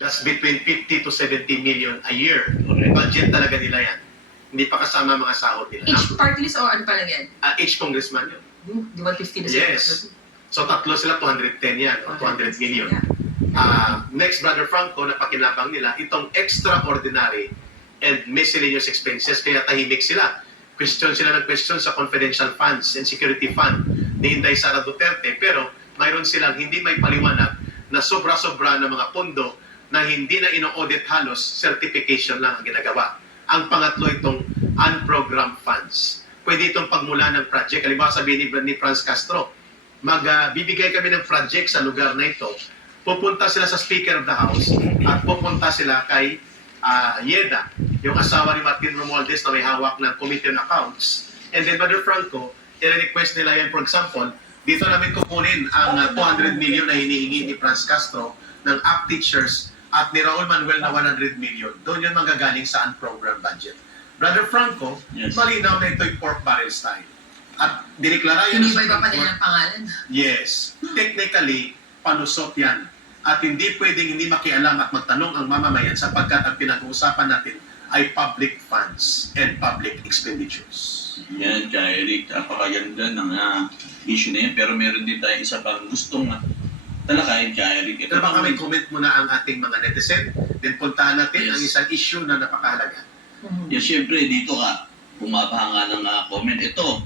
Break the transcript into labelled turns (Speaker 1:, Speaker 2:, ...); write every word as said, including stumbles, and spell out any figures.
Speaker 1: That's between fifty to seventy million a year.
Speaker 2: Correct.
Speaker 1: Budget talaga nila yan. Hindi pa kasama mga sahod nila.
Speaker 3: Each party list o ano pa lang yan?
Speaker 1: Uh, each congressman yun.
Speaker 3: Hmm, di one fifty na
Speaker 1: Yes. So tatlo sila, two hundred ten yan, o two hundred million. Uh, next, Brother Franco, na pakinabang nila, itong extraordinary and miscellaneous expenses, kaya tahimik sila. Question sila ng question sa confidential funds and security fund ni Inday Sara Duterte, pero mayroon silang hindi may paliwanag na sobra-sobra ng mga pondo na hindi na ino-audit halos, certification lang ang ginagawa. Ang pangatlo itong unprogrammed funds. Pwede itong pagmula ng project. Halimbawa sabihin ni, ni Franz Castro, magbibigay uh, kami ng project sa lugar na ito. Pupunta sila sa Speaker of the House at pupunta sila kay uh, Yeda, yung asawa ni Martin Romualdez na may hawak ng Committee on Accounts. And then Brother Franco, i-request nila yan, for example, dito namin kukunin ang uh, two hundred million na hinihingi ni Franz Castro ng A C T teachers at ni Raul Manuel na one hundred million. Doon yun manggagaling sa unprogrammed budget. Brother Franco,
Speaker 2: Yes.
Speaker 1: malinaw na ito'y pork barrel style. At diniklara yun.
Speaker 3: Hindi ba iba pa nila ng pangalan?
Speaker 1: Yes. Technically, palusot yan. At hindi pwedeng hindi makialam at magtanong ang mamamayan sapagkat ang pinag-uusapan natin ay public funds and public expenditures.
Speaker 2: Yan, kaya Eric, napakaganda ng uh, issue na yan. Pero meron din tayo isa pang gustong uh, talakayin kaya Eric.
Speaker 1: Ito ba kami comment muna ang ating mga netizen? Then puntahan natin
Speaker 2: Yes.
Speaker 1: ang isang issue na napakahalaga.
Speaker 2: Yeah, syempre, dito ka, bumabahanga ng uh, comment. Ito,